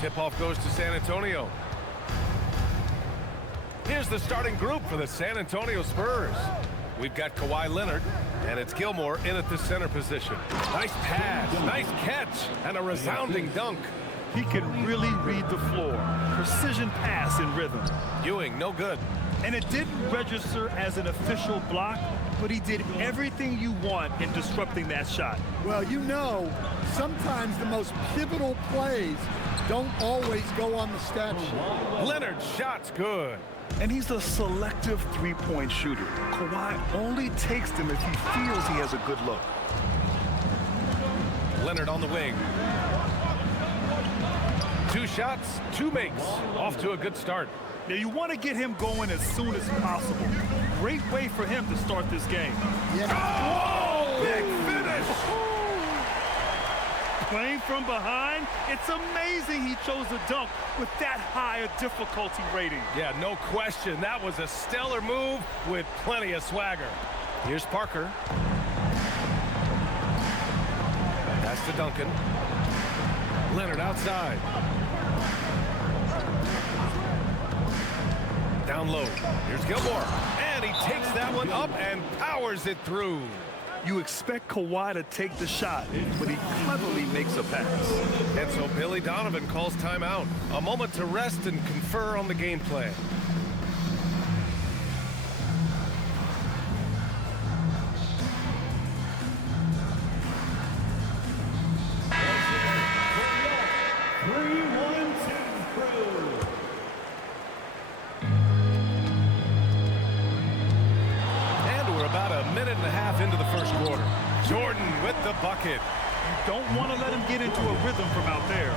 Tip-off goes to San Antonio. Here's the starting group for the San Antonio Spurs. We've got Kawhi Leonard, and it's Gilmore in at the center position. Nice pass, nice catch, and a resounding dunk. He can really read the floor. Precision pass in rhythm. Ewing, no good. And it didn't register as an official block, but he did everything you want in disrupting that shot. Well, you know, sometimes the most pivotal plays don't always go on the stat sheet. Leonard's shot's good. And he's a selective three-point shooter. Kawhi only takes them if he feels he has a good look. Leonard on the wing. 2 shots, 2 makes. Off to a good start. Now, you want to get him going as soon as possible. Great way for him to start this game. Yeah. Oh, big finish! Playing from behind, it's amazing he chose a dunk with that high a difficulty rating. Yeah, no question. That was a stellar move with plenty of swagger. Here's Parker. Pass to Duncan. Leonard outside. Down low. Here's Gilmore. And he takes that one up and powers it through. You expect Kawhi to take the shot, but he cleverly makes a pass. And so Billy Donovan calls timeout. A moment to rest and confer on the game plan. Into the first quarter. Jordan with the bucket. You don't want to let him get into a rhythm from out there.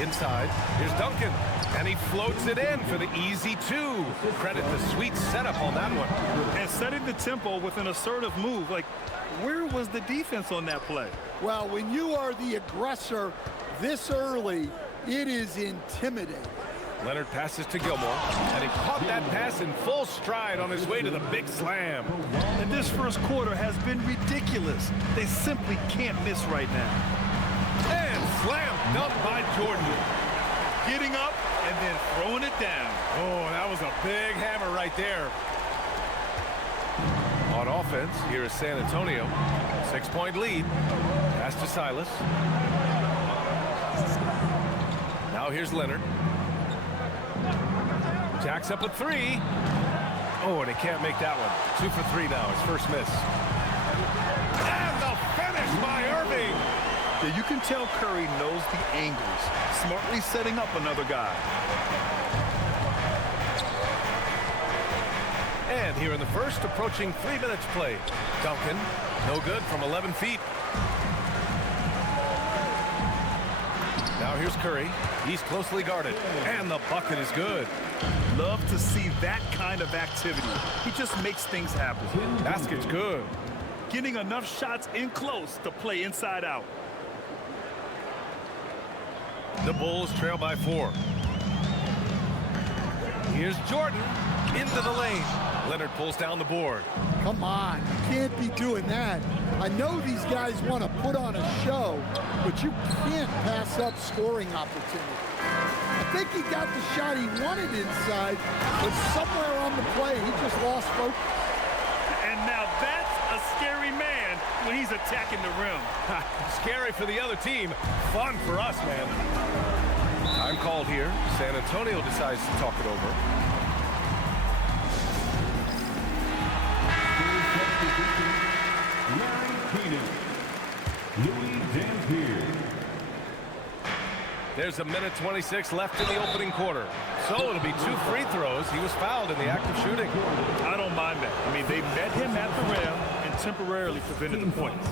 Inside, here's Duncan. And he floats it in for the easy 2. Credit the sweet setup on that one. And setting the tempo with an assertive move. Like, where was the defense on that play? Well, when you are the aggressor this early, it is intimidating. Leonard passes to Gilmore, and he caught that pass in full stride on his way to the big slam. And this first quarter has been ridiculous. They simply can't miss right now. And slam dunk by Jordan. Getting up and then throwing it down. Oh, that was a big hammer right there. On offense, here is San Antonio. 6-point lead. Pass to Silas. Now here's Leonard. Jacks up a 3. Oh, and he can't make that one. 2 for 3 now. His first miss. And the finish by Irving. Yeah, you can tell Curry knows the angles. Smartly setting up another guy. And here in the first, approaching 3 minutes played. Duncan, no good from 11 feet. Now here's Curry. He's closely guarded. And the bucket is good. Love to see that kind of activity. He just makes things happen. Basket's good. Getting enough shots in close to play inside out. The Bulls trail by 4. Here's Jordan into the lane. Leonard pulls down the board. Come on, you can't be doing that. I know these guys want to put on a show, but you can't pass up scoring opportunity. I think he got the shot he wanted inside, but somewhere on the play, he just lost focus. And now that's a scary man when he's attacking the rim. Scary for the other team. Fun for us, man. Time called here. San Antonio decides to talk it over. There's a minute 26 left in the opening quarter. So it'll be 2 free throws. He was fouled in the act of shooting. I don't mind that. I mean, they met him at the rim and temporarily prevented the points.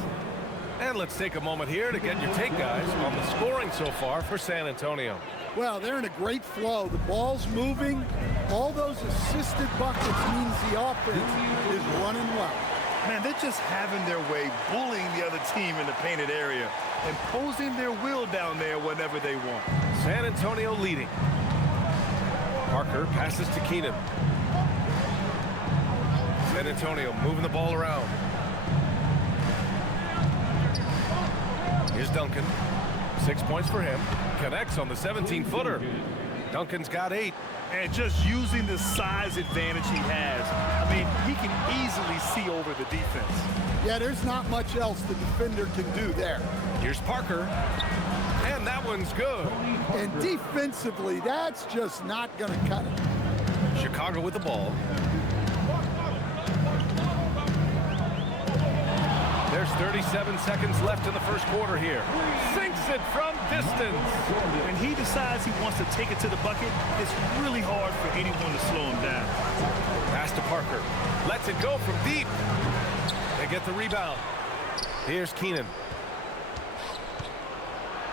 And let's take a moment here to get your take, guys, on the scoring so far for San Antonio. Well, they're in a great flow. The ball's moving. All those assisted buckets means the offense is running well. Man, they're just having their way, bullying the other team in the painted area, imposing their will down there whenever they want. San Antonio leading. Parker passes to Keenan. San Antonio moving the ball around. Here's Duncan. 6 points for him. Connects on the 17-footer. Duncan's got 8. And just using the size advantage he has, I mean, he can easily see over the defense. Yeah, there's not much else the defender can do there. Here's Parker. And that one's good. And defensively, that's just not going to cut it. Chicago with the ball. There's 37 seconds left in the first quarter here. Sinks it from distance. When he decides he wants to take it to the bucket, it's really hard for anyone to slow him down. Pass to Parker. Lets it go from deep. They get the rebound. Here's Keenan.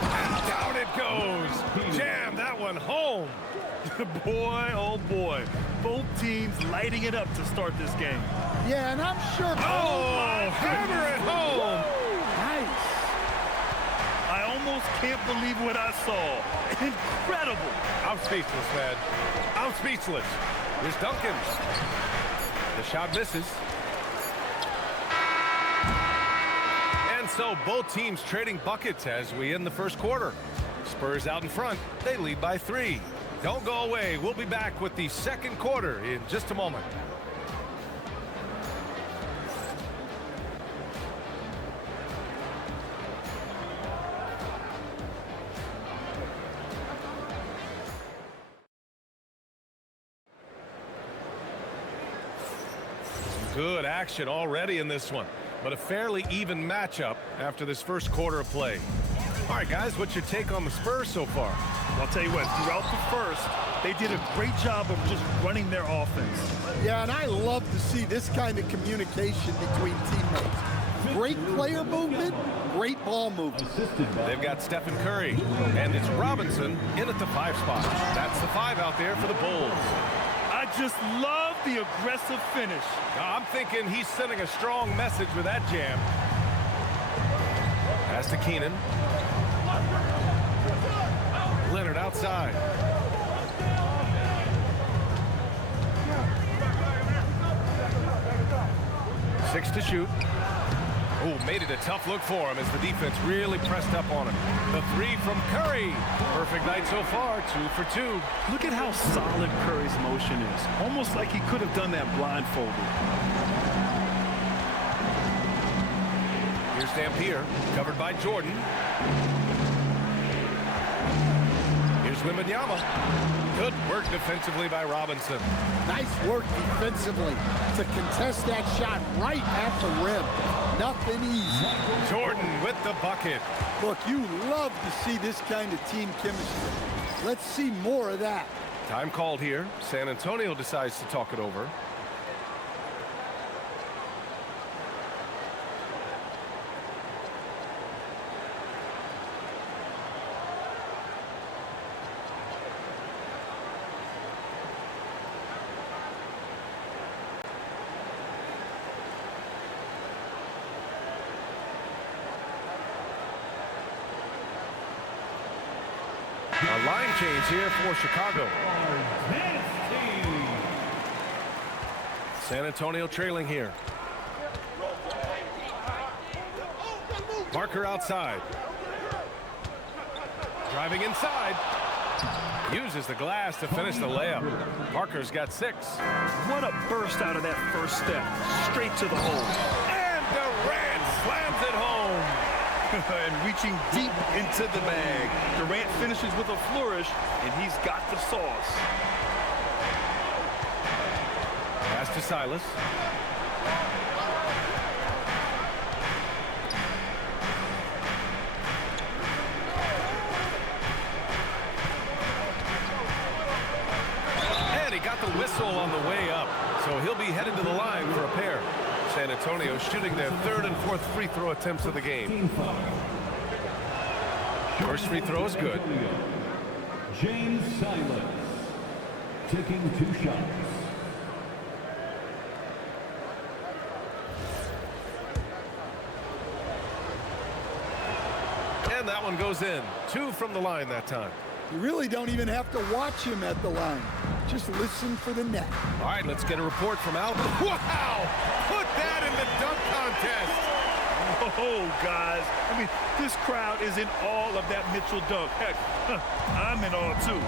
And down it goes. Jam that one home. Boy, oh boy. Both teams lighting it up to start this game. Yeah, and I'm sure. Oh, hammer it home. Nice. I almost can't believe what I saw. Incredible. I'm speechless, man. I'm speechless. Here's Duncan. The shot misses. And so both teams trading buckets as we end the first quarter. Spurs out in front. They lead by 3. Don't go away. We'll be back with the second quarter in just a moment. Some good action already in this one, but a fairly even matchup after this first quarter of play. All right, guys, what's your take on the Spurs so far? I'll tell you what, throughout the first, they did a great job of just running their offense. Yeah, and I love to see this kind of communication between teammates. Great player movement, great ball movement. They've got Stephen Curry, and it's Robinson in at the 5 spot. That's the 5 out there for the Bulls. I just love the aggressive finish. I'm thinking he's sending a strong message with that jam. Pass to Keenan. Leonard outside. Six to shoot. Oh, made it a tough look for him as the defense really pressed up on him. The 3 from Curry. Perfect night so far, 2 for 2. Look at how solid Curry's motion is. Almost like he could have done that blindfolded. Here's Dampier, covered by Jordan. Here's Wembanyama. Good work defensively by Robinson. Nice work defensively to contest that shot right at the rim. Nothing easy. Jordan with the bucket. Look, you love to see this kind of team chemistry. Let's see more of that. Time called here. San Antonio decides to talk it over. A line change here for Chicago. San Antonio trailing here. Parker outside. Driving inside. Uses the glass to finish the layup. Parker's got 6. What a burst out of that first step. Straight to the hole. And Durant slams it home. And reaching deep into the bag. Durant finishes with a flourish, and he's got the sauce. Pass to Silas. And he got the whistle on the way up, so he'll be headed to the line for a pair. San Antonio shooting their 3rd and 4th free throw attempts of the game. First free throw is good. James Silas taking 2 shots. And that one goes in. 2 from the line that time. You really don't even have to watch him at the line. Just listen for the net. All right, let's get a report from Al. Wow! Put that in the dunk contest. Oh, guys. I mean, this crowd is in awe of that Mitchell dunk. Heck, I'm in awe, too.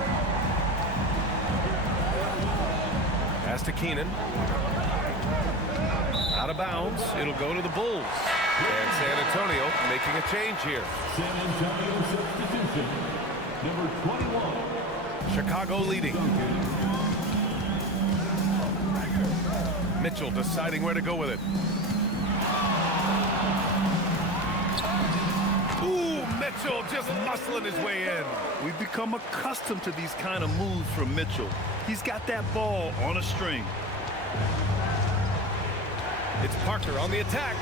Pass to Keenan. Out of bounds. It'll go to the Bulls. And San Antonio making a change here. San Antonio substitution. Number 21. Chicago leading. Mitchell deciding where to go with it. Ooh, Mitchell just muscling his way in. We've become accustomed to these kind of moves from Mitchell. He's got that ball on a string. It's Parker on the attack.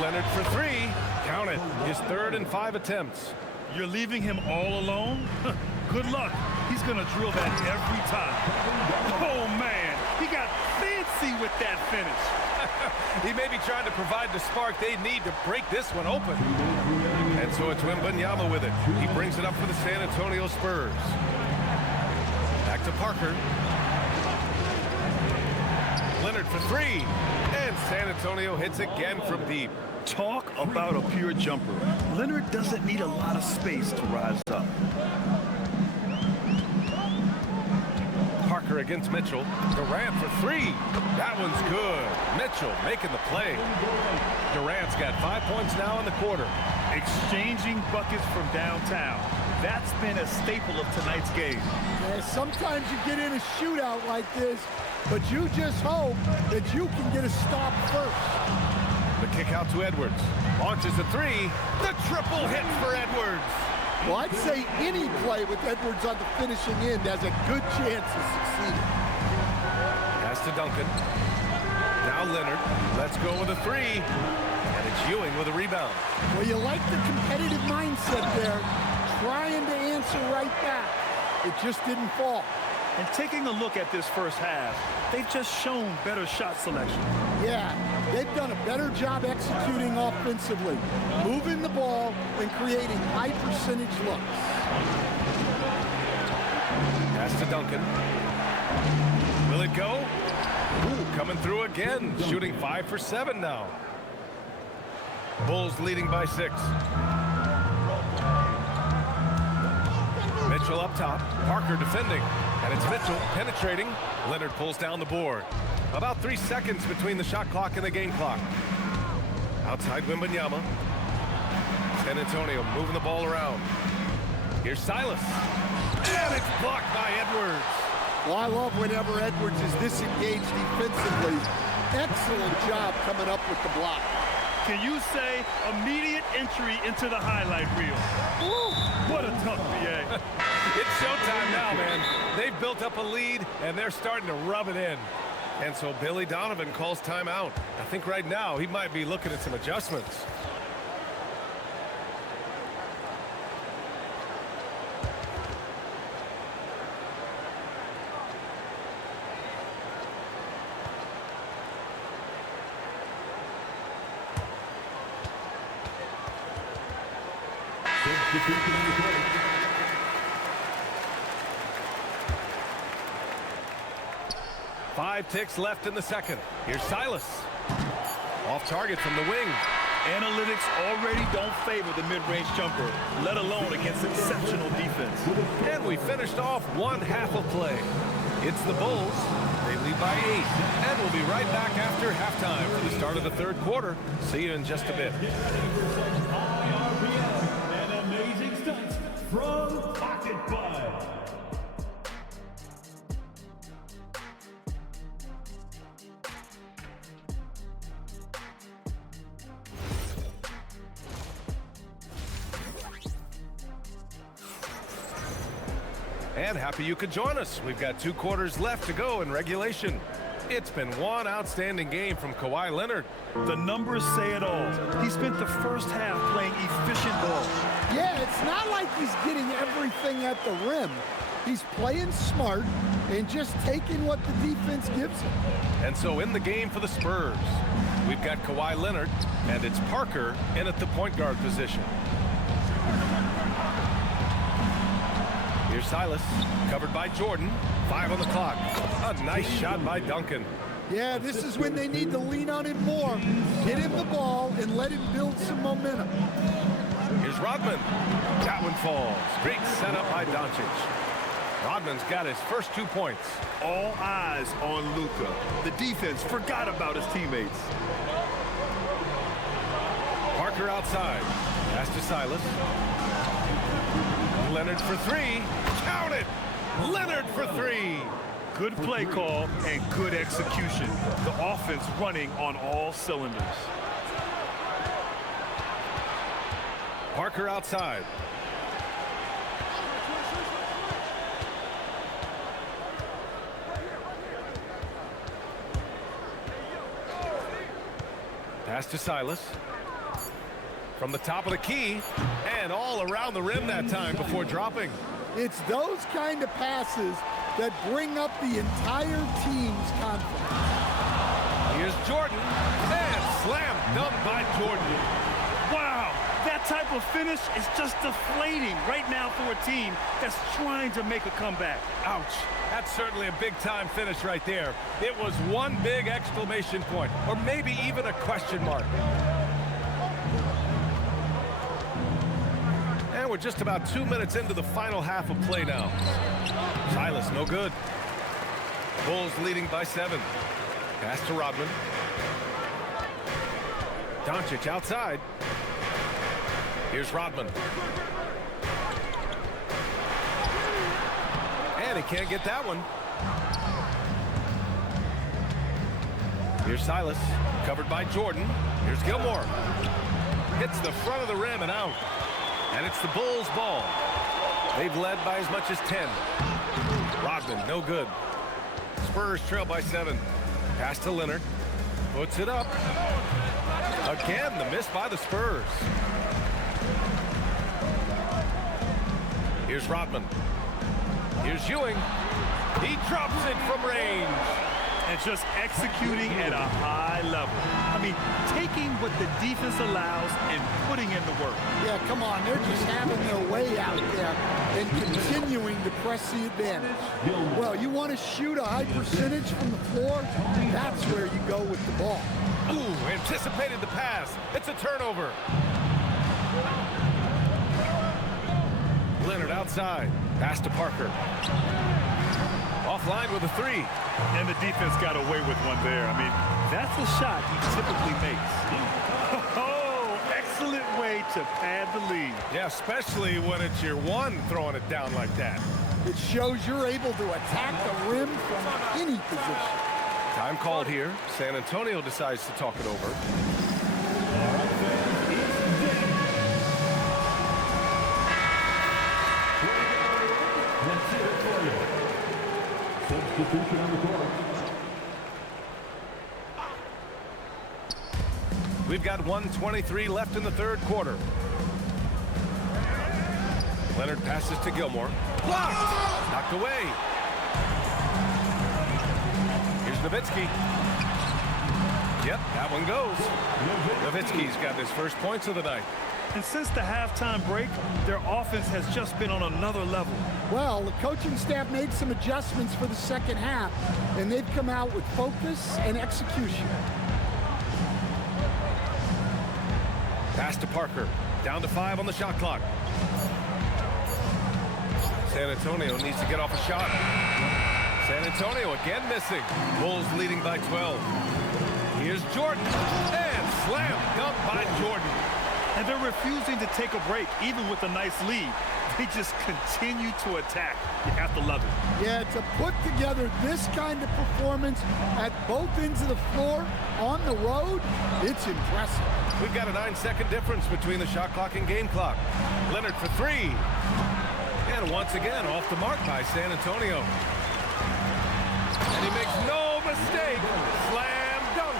Leonard for three. Count it. His 3rd and 5 attempts. You're leaving him all alone? Good luck. He's going to drill that every time. Oh, man. He got fancy with that finish. He may be trying to provide the spark they need to break this one open. And so it's Wembanyama with it. He brings it up for the San Antonio Spurs. Back to Parker. Leonard for three. And San Antonio hits again from deep. Talk about a pure jumper. Leonard doesn't need a lot of space to rise up. Parker against Mitchell. Durant for three. That one's good. Mitchell making the play. Durant's got 5 points now in the quarter. Exchanging buckets from downtown. That's been a staple of tonight's game. Yeah, sometimes you get in a shootout like this, but you just hope that you can get a stop first. The kick out to Edwards. Launches a three. The triple hit for Edwards. Well, I'd say any play with Edwards on the finishing end has a good chance of succeeding. Pass to Duncan. Now Leonard. Let's go with a three. And it's Ewing with a rebound. Well, you like the competitive mindset there, trying to answer right back. It just didn't fall. And taking a look at this first half, they've just shown better shot selection. Yeah, they've done a better job executing offensively, moving the ball and creating high percentage looks. Pass to Duncan. Will it go? Ooh, coming through again, shooting 5 for 7 now. Bulls leading by 6. Mitchell up top, Parker defending, and it's Mitchell penetrating. Leonard pulls down the board. About 3 seconds between the shot clock and the game clock. Outside Wembanyama. San Antonio moving the ball around. Here's Silas. And it's blocked by Edwards. Well, I love whenever Edwards is disengaged defensively. Excellent job coming up with the block. Can you say immediate entry into the highlight reel? Woo, what a tough BA. It's showtime now, man. They've built up a lead, and they're starting to rub it in. And so Billy Donovan calls timeout. I think right now he might be looking at some adjustments. Five ticks left in the second. Here's Silas. Off target from the wing. Analytics already don't favor the mid-range jumper, let alone against exceptional defense. And we finished off one half of play. It's the Bulls. They lead by 8. And we'll be right back after halftime for the start of the third quarter. See you in just a bit. And amazing stunts from Pocket Bud. And happy you could join us. We've got 2 quarters left to go in regulation. It's been one outstanding game from Kawhi Leonard. The numbers say it all. He spent the first half playing efficient ball. Yeah, it's not like he's getting everything at the rim. He's playing smart and just taking what the defense gives him. And so in the game for the Spurs, we've got Kawhi Leonard, and it's Parker in at the point guard position. Here's Silas, covered by Jordan. 5 on the clock. A nice shot by Duncan. Yeah, this is when they need to lean on him more. Get him the ball and let him build some momentum. Here's Rodman. That one falls. Great setup by Doncic. Rodman's got his first 2 points. All eyes on Luka. The defense forgot about his teammates. Parker outside. Pass to Silas. Leonard for three. Count it! Leonard for three. Good play call and good execution. The offense running on all cylinders. Parker outside. Pass to Silas. From the top of the key and all around the rim that time before dropping. It's those kind of passes that bring up the entire team's confidence. Here's Jordan, and slam dunk by Jordan. Wow, that type of finish is just deflating right now for a team that's trying to make a comeback. Ouch, that's certainly a big-time finish right there. It was one big exclamation point, or maybe even a question mark. And we're just about 2 minutes into the final half of play now. Silas, no good. Bulls leading by 7. Pass to Rodman. Doncic outside. Here's Rodman. And he can't get that one. Here's Silas, covered by Jordan. Here's Gilmore. Hits the front of the rim and out. And it's the Bulls' ball. They've led by as much as 10. Rodman, no good. Spurs trail by 7. Pass to Leonard. Puts it up. Again, the miss by the Spurs. Here's Rodman. Here's Ewing. He drops it from range. And just executing at a high level. I mean, taking what the defense allows and putting in the work. Yeah, come on. They're just having their way out there and continuing to press the advantage. Well, you want to shoot a high percentage from the floor? That's where you go with the ball. Ooh, anticipated the pass. It's a turnover. Leonard outside. Pass to Parker. Offline with a three. And the defense got away with one there. I mean, that's a shot he typically makes. Oh, excellent way to pad the lead. Yeah, especially when it's your one throwing it down like that. It shows you're able to attack the rim from any position. Time called here. San Antonio decides to talk it over. Substitution on the court. We've got 1:23 left in the third quarter. Leonard passes to Gilmore. Blocked! Knocked away. Here's Nowitzki. Yep, that one goes. Nowitzki's got his first points of the night. And since the halftime break, their offense has just been on another level. Well, the coaching staff made some adjustments for the second half, and they've come out with focus and execution. Pass to Parker. Down to 5 on the shot clock. San Antonio needs to get off a shot. San Antonio again missing. Bulls leading by 12. Here's Jordan. And slam dunk by Jordan. And they're refusing to take a break, even with a nice lead. They just continue to attack. You have to love it. Yeah, to put together this kind of performance at both ends of the floor on the road, it's impressive. We've got a 9-second difference between the shot clock and game clock. Leonard for three. And once again, off the mark by San Antonio. And he makes no mistake. Slam dunk.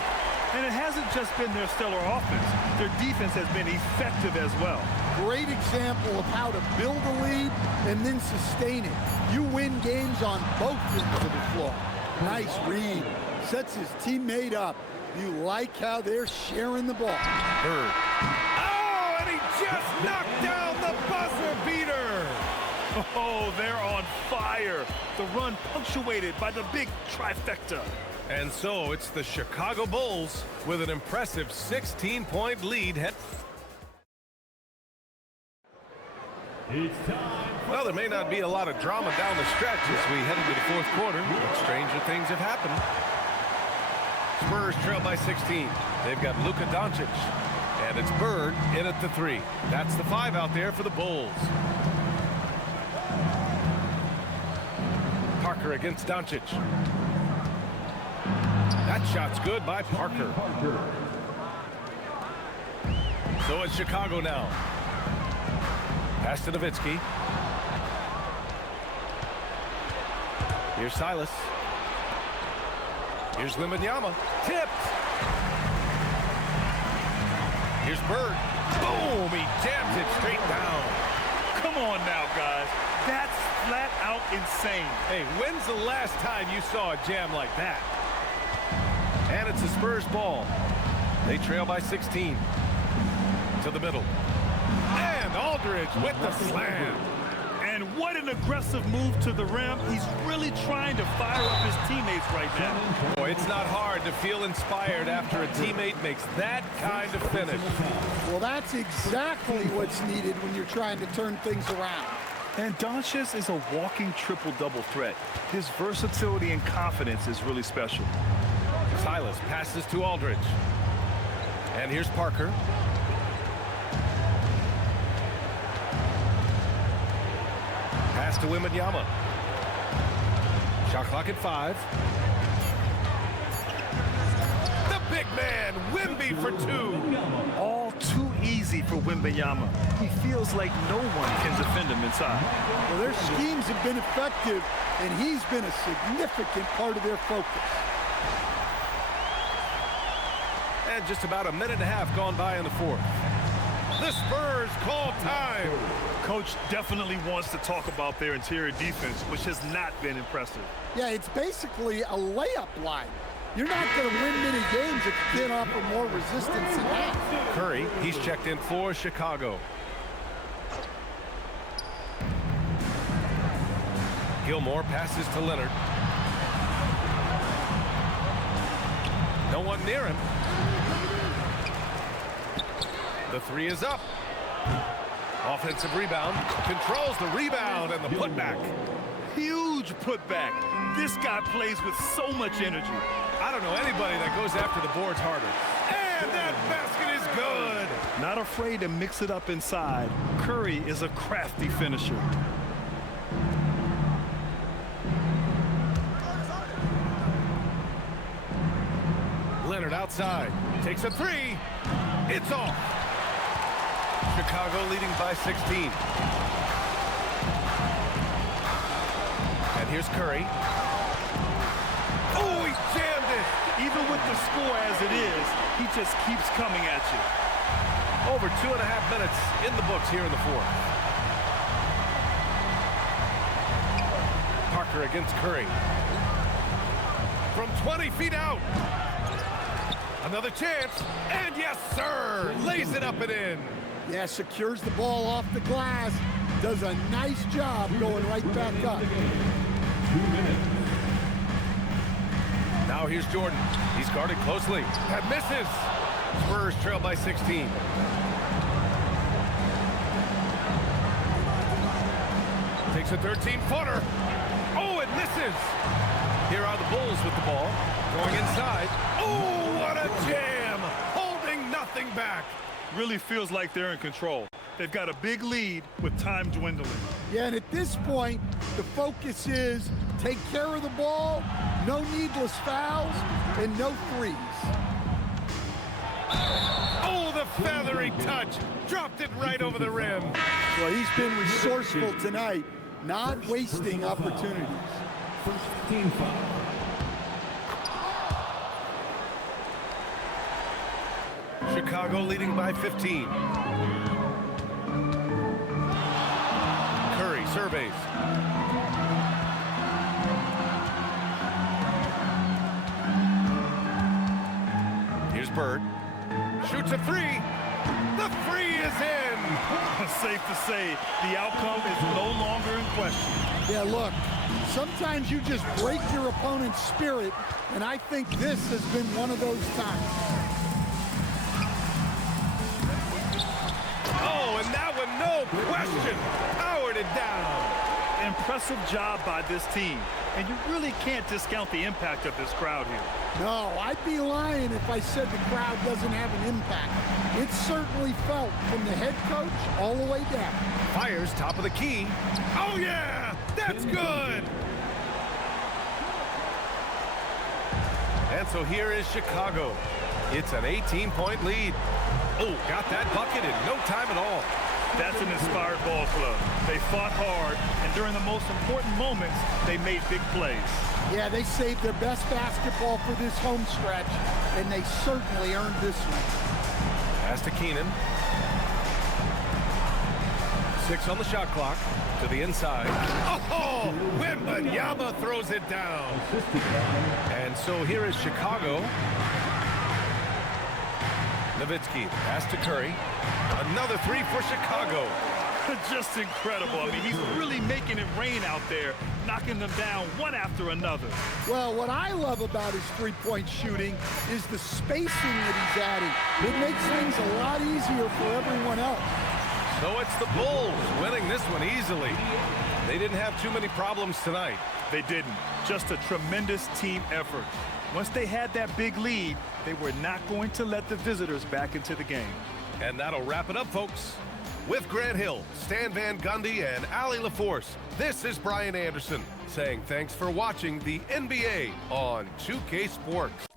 And it hasn't just been their stellar offense. Their defense has been effective as well. Great example of how to build a lead and then sustain it. You win games on both ends of the floor. Nice read. Sets his teammate up. You like how they're sharing the ball. Bird. Oh, and he just knocked down the buzzer beater. Oh, they're on fire. The run punctuated by the big trifecta. And so it's the Chicago Bulls with an impressive 16-point lead. It's time. Well, there may not be a lot of drama down the stretch as we head into the fourth quarter, but stranger things have happened. Spurs trail by 16. They've got Luka Doncic, and it's Bird in at the 3. That's the 5 out there for the Bulls. Parker against Doncic. That shot's good by Parker. So it's Chicago now. Pass to Nowitzki. Here's Silas. Here's Wembanyama. Tipped. Here's Bird. Boom! He jams it straight down. Come on now, guys. That's flat out insane. Hey, when's the last time you saw a jam like that? And it's the Spurs ball. They trail by 16. To the middle. And Aldridge with the slam. And what an aggressive move to the rim. He's really trying to fire up his teammates right now. Boy, it's not hard to feel inspired after a teammate makes that kind of finish. Well, that's exactly what's needed when you're trying to turn things around. And Doncic is a walking triple-double threat. His versatility and confidence is really special. Silas passes to Aldridge. And here's Parker. Pass to Wembanyama. Shot clock at 5. The big man, Wemby for 2. All too easy for Wembanyama. He feels like no one can defend him inside. Well, their schemes have been effective, and he's been a significant part of their focus. And just about a minute and a half gone by in the fourth. The Spurs call time. Coach definitely wants to talk about their interior defense, which has not been impressive. Yeah, it's basically a layup line. You're not going to win many games if you can't offer more resistance than that. Curry, he's checked in for Chicago. Gilmore passes to Leonard. No one near him. The 3 is up. Offensive rebound. Controls the rebound and the putback. Huge putback. This guy plays with so much energy. I don't know anybody that goes after the boards harder. And that basket is good. Not afraid to mix it up inside. Curry is a crafty finisher. Leonard outside. Takes a 3. It's off. Chicago leading by 16. And here's Curry. Oh, he jammed it. Even with the score as it is, he just keeps coming at you. Over 2.5 minutes in the books here in the fourth. Parker against Curry. From 20 feet out. Another chance. And yes, sir. Lays it up and in. Yeah, secures the ball off the glass. Does a nice job going right back up. 2 minutes. Now here's Jordan. He's guarded closely. That misses. Spurs trail by 16. Takes a 13-footer. Oh, it misses. Here are the Bulls with the ball. Going inside. Oh, what a jam. Holding nothing back. Really feels like they're in control. They've got a big lead with time dwindling. Yeah, and at this point, the focus is take care of the ball, no needless fouls, and no threes. Oh, the feathery touch. Dropped it right over the rim. Well, he's been resourceful tonight, not wasting opportunities. First team foul. Chicago leading by 15. Curry surveys. Here's Bird. Shoots a 3. The 3 is in. Safe to say, the outcome is no longer in question. Yeah, look, Sometimes you just break your opponent's spirit, and I think this has been one of those times. Oh, and that one, no question, powered it down. Impressive job by this team, and you really can't discount the impact of this crowd here. No, I'd be lying if I said the crowd doesn't have an impact. It's certainly felt from the head coach all the way down. Fires top of the key. Oh, yeah, that's good. And so here is Chicago. It's an 18-point lead. Oh, got that bucket in no time at all. That's an inspired ball club. They fought hard, and during the most important moments, they made big plays. Yeah, they saved their best basketball for this home stretch, and they certainly earned this one. Pass to Keenan. 6 on the shot clock. To the inside. Oh, Wembanyama throws it down. And so here is Chicago. Nowitzki, pass to Curry. Another three for Chicago. Just incredible. I mean, he's really making it rain out there, knocking them down one after another. Well, what I love about his three-point shooting is the spacing that he's adding. It makes things a lot easier for everyone else. So it's the Bulls winning this one easily. They didn't have too many problems tonight. They didn't. Just a tremendous team effort. Once they had that big lead, they were not going to let the visitors back into the game. And that'll wrap it up, folks. With Grant Hill, Stan Van Gundy, and Allie LaForce, this is Brian Anderson saying thanks for watching the NBA on 2K Sports.